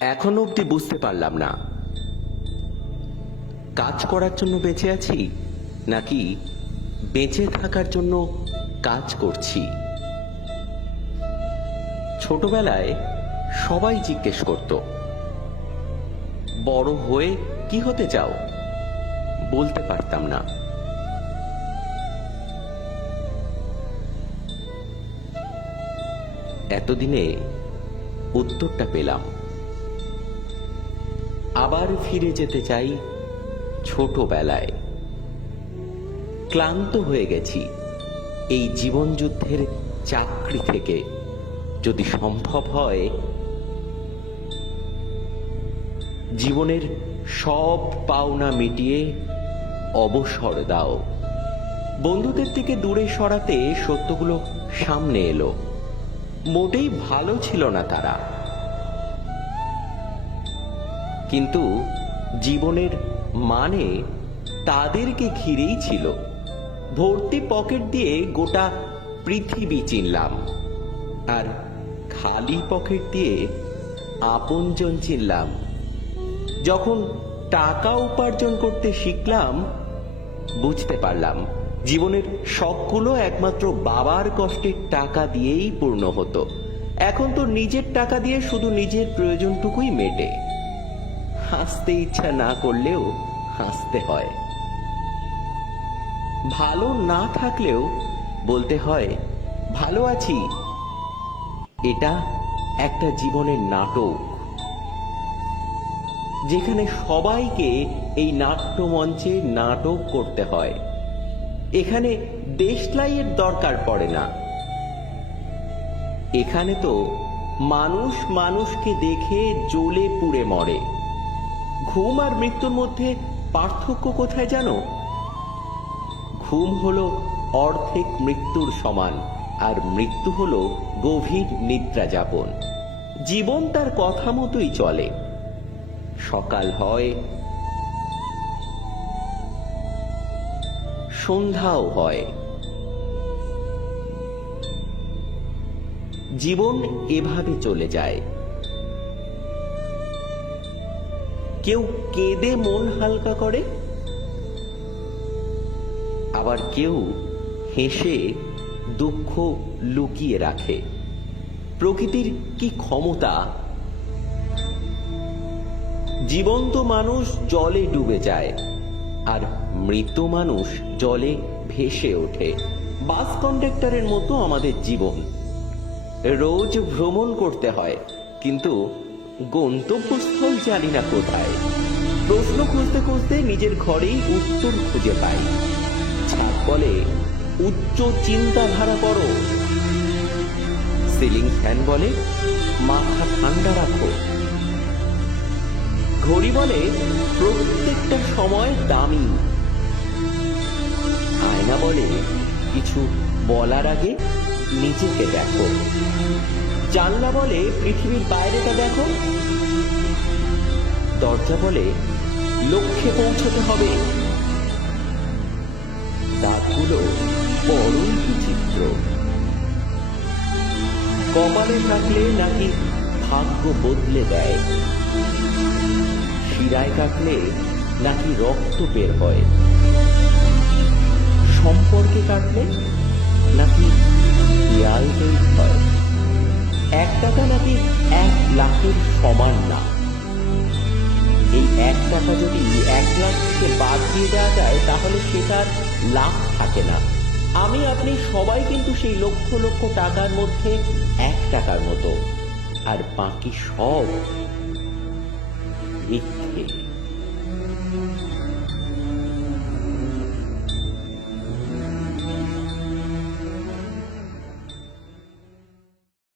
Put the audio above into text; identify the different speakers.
Speaker 1: এখনও অবধি বুঝতে পারলাম না। কাজ করার জন্য বেঁচে আছি, নাকি বেঁচে থাকার জন্য কাজ করছি? ছোটবেলায় সবাই জিজ্ঞেস করত, বড় হয়ে কি হতে চাও? বলতে পারতাম না। এতদিনে উত্তরটা পেলাম। আবার ফিরে যেতে চাই ছোটবেলায়। ক্লান্ত হয়ে গেছি এই জীবনযুদ্ধের চাকরি থেকে। যদি সম্ভব হয়, জীবনের সব পাওনা মিটিয়ে অবসর দাও। বন্ধুদের থেকে দূরে সরাতে সত্যগুলো সামনে এলো। মোটেই ভালো ছিল না তারা। কিন্তু জীবনের মানে তাদেরকে ঘিরেই ছিল। ভর্তি পকেট দিয়ে গোটা পৃথিবী চিনলাম। আর খালি পকেট দিয়ে আপনজন চিনলাম। যখন টাকা উপার্জন করতে শিখলাম, বুঝতে পারলাম, জীবনের সবগুলো একমাত্র বাবার কষ্টের টাকা দিয়েই পূর্ণ হতো। এখন তো নিজের টাকা দিয়ে শুধু নিজের প্রয়োজনটুকুই মেটে। হাসতে ইচ্ছা না করলেও হাসতে হয়। ভালো না থাকলেও বলতে হয়, ভালো আছি। এটা একটা জীবনের নাটক, যেখানে সবাইকে এই নাট্যমঞ্চে নাটক করতে হয়। এখানে দেশলাইয়ের দরকার পড়ে না। এখানে তো মানুষ মানুষকে দেখে জ্বলে পুড়ে মরে। ঘুম আর মৃত্যুর মধ্যে পার্থক্য কোথায় জানো? ঘুম হলো অর্ধেক মৃত্যুর সমান, আর মৃত্যু হলো গভীর নিদ্রা যাপন। জীবন তার কথা মতোই চলে। সকাল হয়, সন্ধ্যাও হয়। জীবন এভাবে চলে যায়। কেউ কেঁদে মন হালকা করে? আবার কেউ হেসে দুঃখ লুকিয়ে রাখে। প্রকৃতির কি ক্ষমতা? জীবন্ত মানুষ জলে ডুবে যায়, আর মৃত মানুষ জলে ভেসে ওঠে। বাস কন্ডাক্টরের মতো আমাদের জীবন। রোজ ভ্রমণ করতে হয়, কিন্তু গন্তব্যস্থল জানি না কোথায়। প্রশ্ন খুঁজতে খুঁজতে নিজের ঘরেই উত্তর খুঁজে পাই। বলে, উচ্চ চিন্তাধারা করো সিলিং ফ্যান বলে, মাথা ঠান্ডা রাখো। ঘড়ি বলে, প্রত্যেকটা সময় দামি। আয়না বলে, কিছু বলার আগে নিজেকে দেখো। জানলা বলে পৃথিবীর বাইরেটা দেখো। দরজা বলে লক্ষ্যে পৌঁছতে হবে। দাঁতগুলো বড়ই বিচিত্র কপালে থাকলে নাকি ভাগ্য বদলে দেয়। শিরায় কাটলে নাকি রক্ত বের হয়। সম্পর্কে কাটলে নাকি দেয়াল হয়। এক টাকা নাকি এক লাখের সমান না। এই এক টাকা যদি এক লাখ থেকে বাদ দিয়ে দেওয়া যায়, তাহলে সেটার লাভ থাকে না। আমি, আপনি সবাই কিন্তু সেই লক্ষ লক্ষ টাকার মধ্যে এক টাকার মতো, আর বাকি সব মিথ্যে